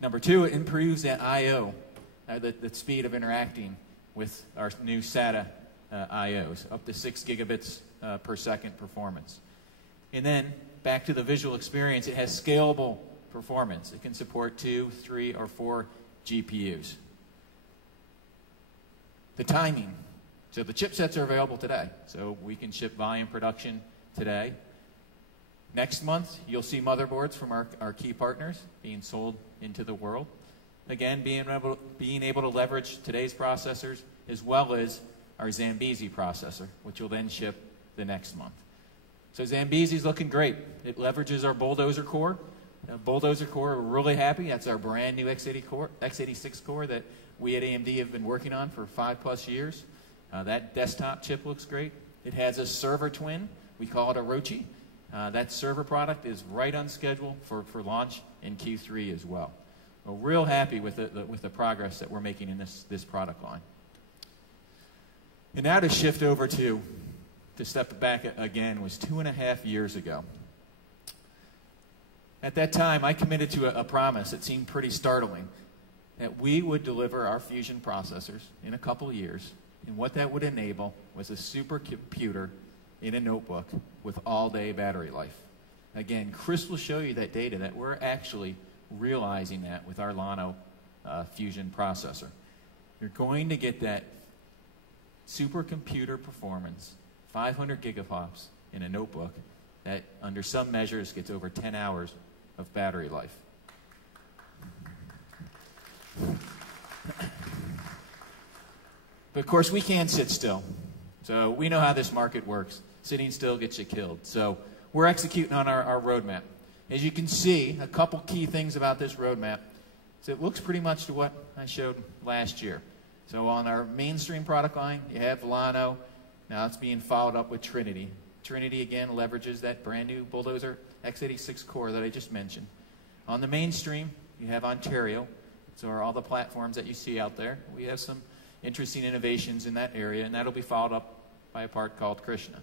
Number two, it improves the I/O, the speed of interacting with our new SATA I/Os, up to 6 gigabits per second performance. And then, back to the visual experience, it has scalable performance. It can support 2, 3, or 4 GPUs. The timing. So the chipsets are available today. So we can ship volume production today. Next month, you'll see motherboards from our key partners being sold into the world. Again, being able to leverage today's processors as well as our Zambezi processor, which will then ship the next month. So Zambezi's looking great. It leverages our Bulldozer core. Bulldozer core, we're really happy. That's our brand new x86 core that we at AMD have been working on for 5+ years. That desktop chip looks great. It has a server twin. We call it a Orochi. That server product is right on schedule for launch in Q3 as well. We're real happy with the progress that we're making in this product line. And now to shift over to step back again was 2.5 years ago. At that time, I committed to a promise that seemed pretty startling, that we would deliver our Fusion processors in a couple of years, and what that would enable was a supercomputer in a notebook with all-day battery life. Again, Chris will show you that data, that we're actually realizing that with our Llano Fusion processor. You're going to get that supercomputer performance, 500 gigaflops in a notebook, that under some measures gets over 10 hours of battery life. But of course, we can't sit still. So we know how this market works. Sitting still gets you killed. So we're executing on our roadmap. As you can see, a couple key things about this roadmap. So it looks pretty much to what I showed last year. So on our mainstream product line, you have Llano. Now it's being followed up with Trinity. Trinity, again, leverages that brand new Bulldozer x86 core that I just mentioned. On the mainstream, you have Ontario. So are all the platforms that you see out there. We have some interesting innovations in that area, and that'll be followed up by a part called Krishna.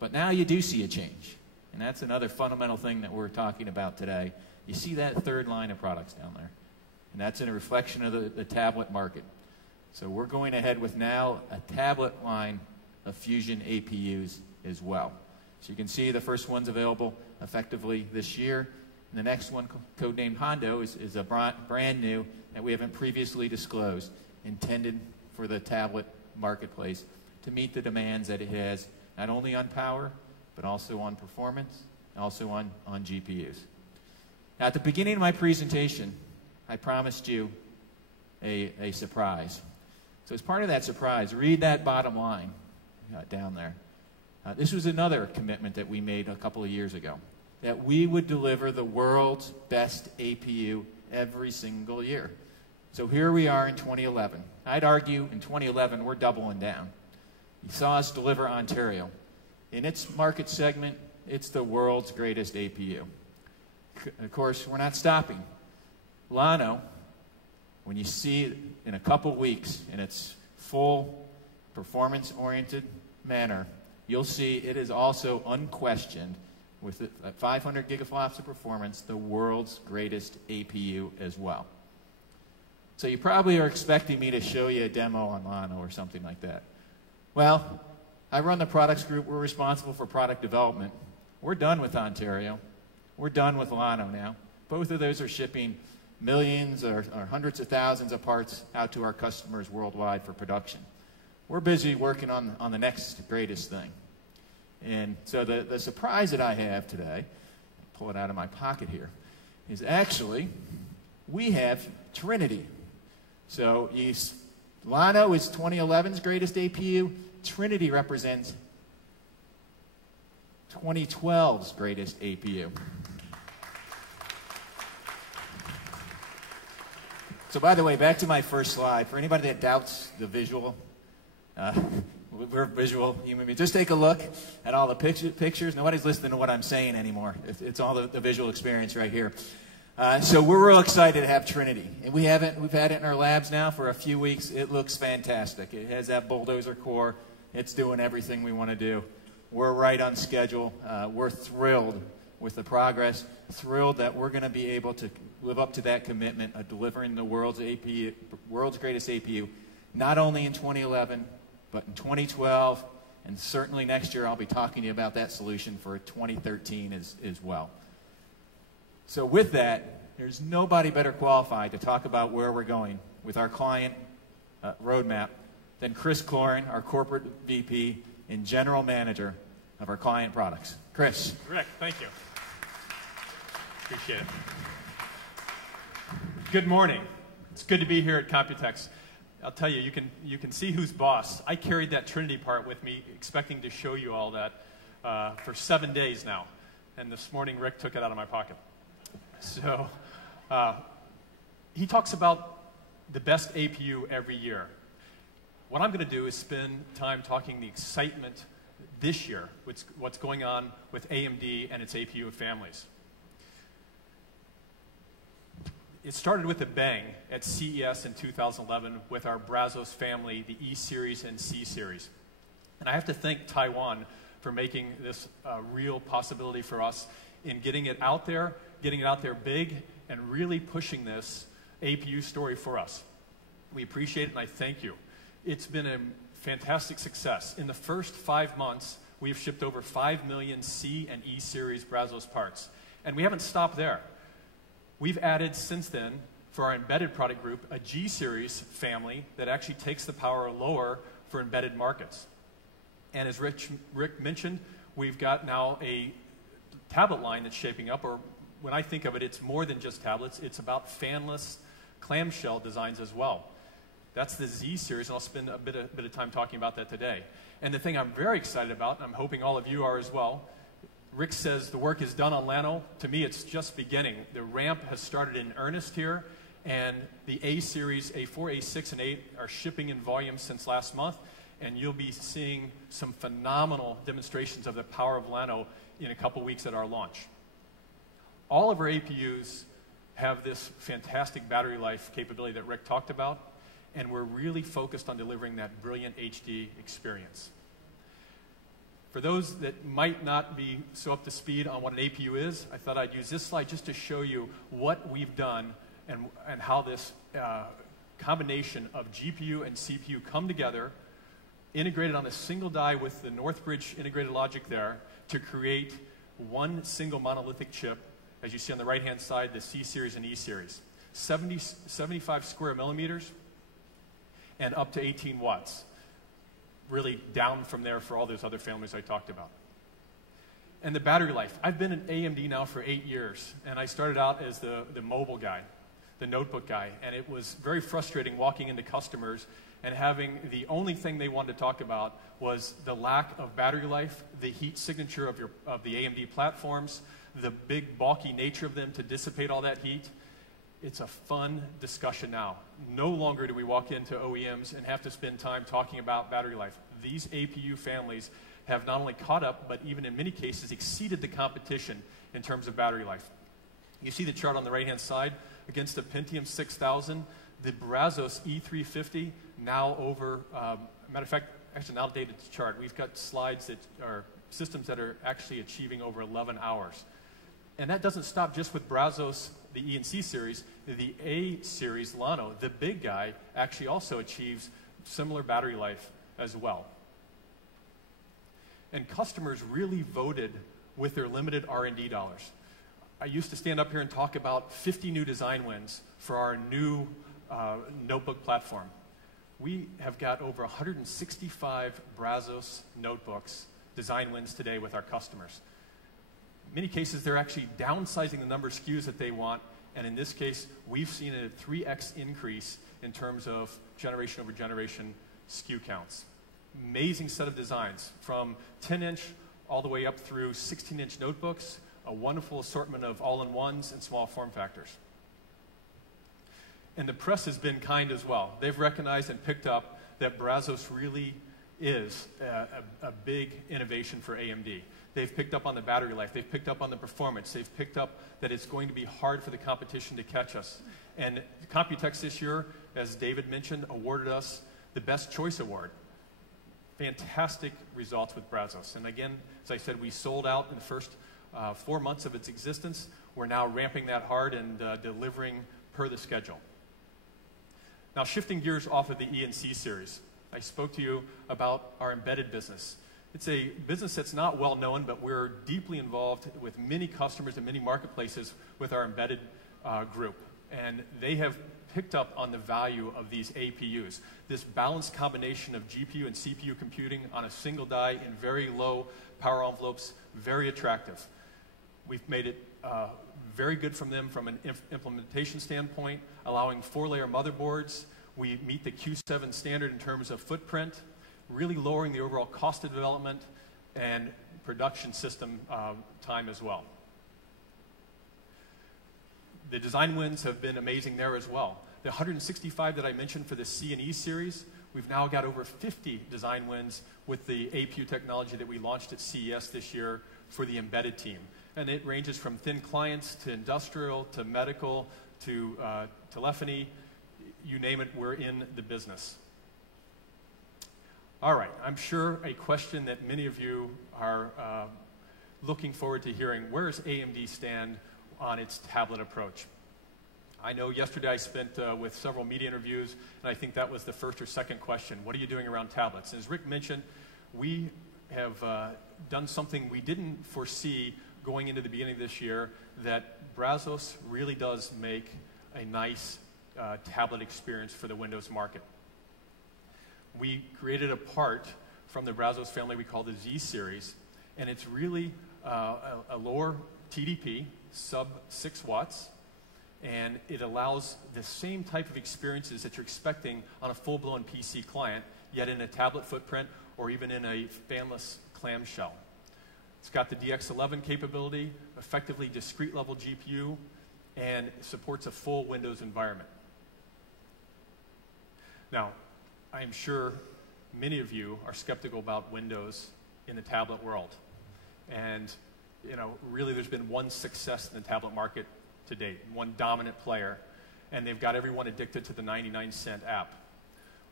But now you do see a change, and that's another fundamental thing that we're talking about today. You see that third line of products down there, and that's in a reflection of the tablet market. So we're going ahead with now a tablet line of Fusion APUs as well. So you can see the first one's available effectively this year. And the next one, codenamed Hondo, is a brand new that we haven't previously disclosed, intended for the tablet marketplace to meet the demands that it has, not only on power, but also on performance, and also on GPUs. Now, at the beginning of my presentation, I promised you a surprise. So as part of that surprise, read that bottom line down there. This was another commitment that we made a couple of years ago, that we would deliver the world's best APU every single year. So here we are in 2011. I'd argue in 2011 we're doubling down. You saw us deliver Ontario. In its market segment, it's the world's greatest APU. Of course, we're not stopping. Llano, when you see it in a couple weeks in its full performance-oriented manner, you'll see it is also unquestioned, with 500 gigaflops of performance, the world's greatest APU as well. So you probably are expecting me to show you a demo on Llano or something like that. Well, I run the products group. We're responsible for product development. We're done with Ontario. We're done with Llano now. Both of those are shipping millions or hundreds of thousands of parts out to our customers worldwide for production. We're busy working on the next greatest thing. And so the surprise that I have today, pull it out of my pocket here, is actually we have Trinity. So Llano is 2011's greatest APU. Trinity represents 2012's greatest APU. So by the way, back to my first slide. For anybody that doubts the visual, we're visual human beings. Just take a look at all the pictures. Nobody's listening to what I'm saying anymore. It's all the visual experience right here. So we're real excited to have Trinity. And we've had it in our labs now for a few weeks. It looks fantastic. It has that Bulldozer core. It's doing everything we want to do. We're right on schedule. We're thrilled with the progress, thrilled that we're going to be able to live up to that commitment of delivering the world's greatest APU, not only in 2011, but in 2012, and certainly next year I'll be talking to you about that solution for 2013 as well. So with that, there's nobody better qualified to talk about where we're going with our client roadmap than Chris Cloran, our corporate VP and general manager of our client products. Chris. Rick, thank you. Appreciate it. Good morning. It's good to be here at Computex. I'll tell you, you can see who's boss. I carried that Trinity part with me, expecting to show you all that for 7 days now. And this morning, Rick took it out of my pocket. So he talks about the best APU every year. What I'm going to do is spend time talking the excitement this year, what's going on with AMD and its APU families. It started with a bang at CES in 2011 with our Brazos family, the E-Series and C-Series. And I have to thank Taiwan for making this a real possibility for us in getting it out there big, and really pushing this APU story for us. We appreciate it, and I thank you. It's been a fantastic success. In the first 5 months, we've shipped over 5 million C and E-Series Brazos parts. And we haven't stopped there. We've added since then, for our embedded product group, a G-Series family that actually takes the power lower for embedded markets. And as Rick mentioned, we've got now a tablet line that's shaping up, or when I think of it, it's more than just tablets. It's about fanless clamshell designs as well. That's the Z-Series, and I'll spend a bit of time talking about that today. And the thing I'm very excited about, and I'm hoping all of you are as well, Rick says the work is done on Llano. To me, it's just beginning. The ramp has started in earnest here, and the A-Series, A4, A6, and 8 are shipping in volume since last month, and you'll be seeing some phenomenal demonstrations of the power of Llano in a couple weeks at our launch. All of our APUs have this fantastic battery life capability that Rick talked about, and we're really focused on delivering that brilliant HD experience. For those that might not be so up to speed on what an APU is, I thought I'd use this slide just to show you what we've done and how this combination of GPU and CPU come together, integrated on a single die with the Northbridge integrated logic there to create one single monolithic chip, as you see on the right-hand side, the C-Series and E-Series. 75 square millimeters and up to 18 watts. Really down from there for all those other families I talked about. And the battery life. I've been at AMD now for 8 years, and I started out as the mobile guy, the notebook guy, and it was very frustrating walking into customers and having the only thing they wanted to talk about was the lack of battery life, the heat signature of the AMD platforms, the big bulky nature of them to dissipate all that heat. It's a fun discussion now. No longer do we walk into OEMs and have to spend time talking about battery life. These APU families have not only caught up, but even in many cases exceeded the competition in terms of battery life. You see the chart on the right-hand side against the Pentium 6000, the Brazos E350 now over, matter of fact, actually an outdated chart. We've got slides that are systems that are actually achieving over 11 hours. And that doesn't stop just with Brazos, the E and C series. The A series, Llano, the big guy, actually also achieves similar battery life as well. And customers really voted with their limited R&D dollars. I used to stand up here and talk about 50 new design wins for our new notebook platform. We have got over 165 Brazos notebooks design wins today with our customers. In many cases, they're actually downsizing the number of SKUs that they want, and in this case, we've seen a 3x increase in terms of generation over generation SKU counts. Amazing set of designs, from 10-inch all the way up through 16-inch notebooks, a wonderful assortment of all-in-ones and small form factors. And the press has been kind as well. They've recognized and picked up that Brazos really is a big innovation for AMD. They've picked up on the battery life. They've picked up on the performance. They've picked up that it's going to be hard for the competition to catch us. And Computex this year, as David mentioned, awarded us the Best Choice Award. Fantastic results with Brazos. And again, as I said, we sold out in the first 4 months of its existence. we're now ramping that hard and delivering per the schedule. Now, shifting gears off of the E and C series, I spoke to you about our embedded business. It's a business that's not well known, but we're deeply involved with many customers and many marketplaces with our embedded group. And they have picked up on the value of these APUs. This balanced combination of GPU and CPU computing on a single die in very low power envelopes, very attractive. We've made it very good from them from an implementation standpoint, allowing 4-layer motherboards. We meet the Q7 standard in terms of footprint, really lowering the overall cost of development and production system time as well. The design wins have been amazing there as well. The 165 that I mentioned for the C and E series, we've now got over 50 design wins with the APU technology that we launched at CES this year for the embedded team. And it ranges from thin clients to industrial to medical to telephony. You name it, we're in the business. All right, I'm sure a question that many of you are looking forward to hearing, where does AMD stand on its tablet approach? I know yesterday I spent with several media interviews, and I think that was the first or second question. What are you doing around tablets? And as Rick mentioned, we have done something we didn't foresee going into the beginning of this year, that Brazos really does make a nice tablet experience for the Windows market. We created a part from the Brazos family we call the Z series, and it's really a lower TDP, sub 6 watts, and it allows the same type of experiences that you're expecting on a full-blown PC client, yet in a tablet footprint or even in a fanless clamshell. It's got the DX11 capability, effectively discrete level GPU, and supports a full Windows environment. Now, I'm sure many of you are skeptical about Windows in the tablet world. And, you know, really there's been one success in the tablet market to date, one dominant player, and they've got everyone addicted to the 99-cent app.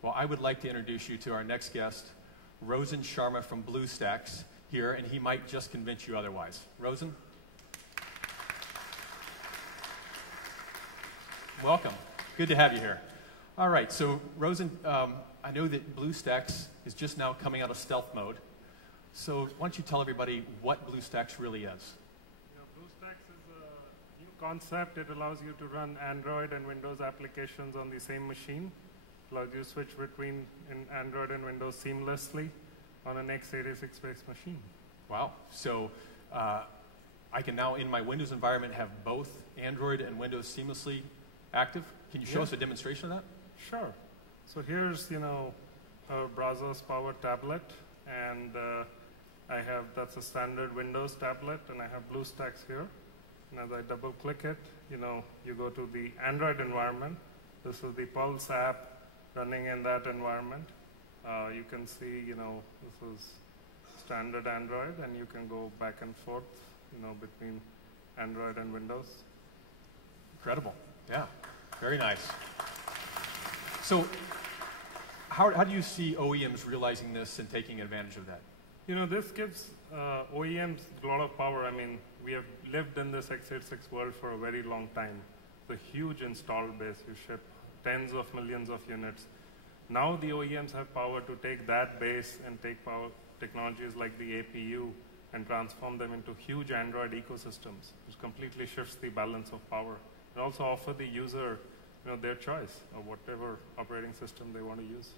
Well, I would like to introduce you to our next guest, Rosen Sharma from BlueStacks here, and he might just convince you otherwise. Rosen? Welcome. Good to have you here. All right, so Rosen, I know that BlueStacks is just now coming out of stealth mode. So why don't you tell everybody what BlueStacks really is? BlueStacks is a new concept. It allows you to run Android and Windows applications on the same machine. Allows you to switch between Android and Windows seamlessly on an x86-based machine. Wow. So I can now, in my Windows environment, have both Android and Windows seamlessly active. Can you show us a demonstration of that? Sure. So here's, a Brazos powered tablet, and that's a standard Windows tablet, and I have BlueStacks here. And as I double click it, you go to the Android environment. This is the Pulse app running in that environment. You can see, this is standard Android, and you can go back and forth, between Android and Windows. Incredible. Yeah. Very nice. So how do you see OEMs realizing this and taking advantage of that? This gives OEMs a lot of power. I mean, we have lived in this x86 world for a very long time. The huge install base, you ship tens of millions of units. Now the OEMs have power to take that base and take power technologies like the APU and transform them into huge Android ecosystems, which completely shifts the balance of power. And also offer the user their choice of whatever operating system they want to use.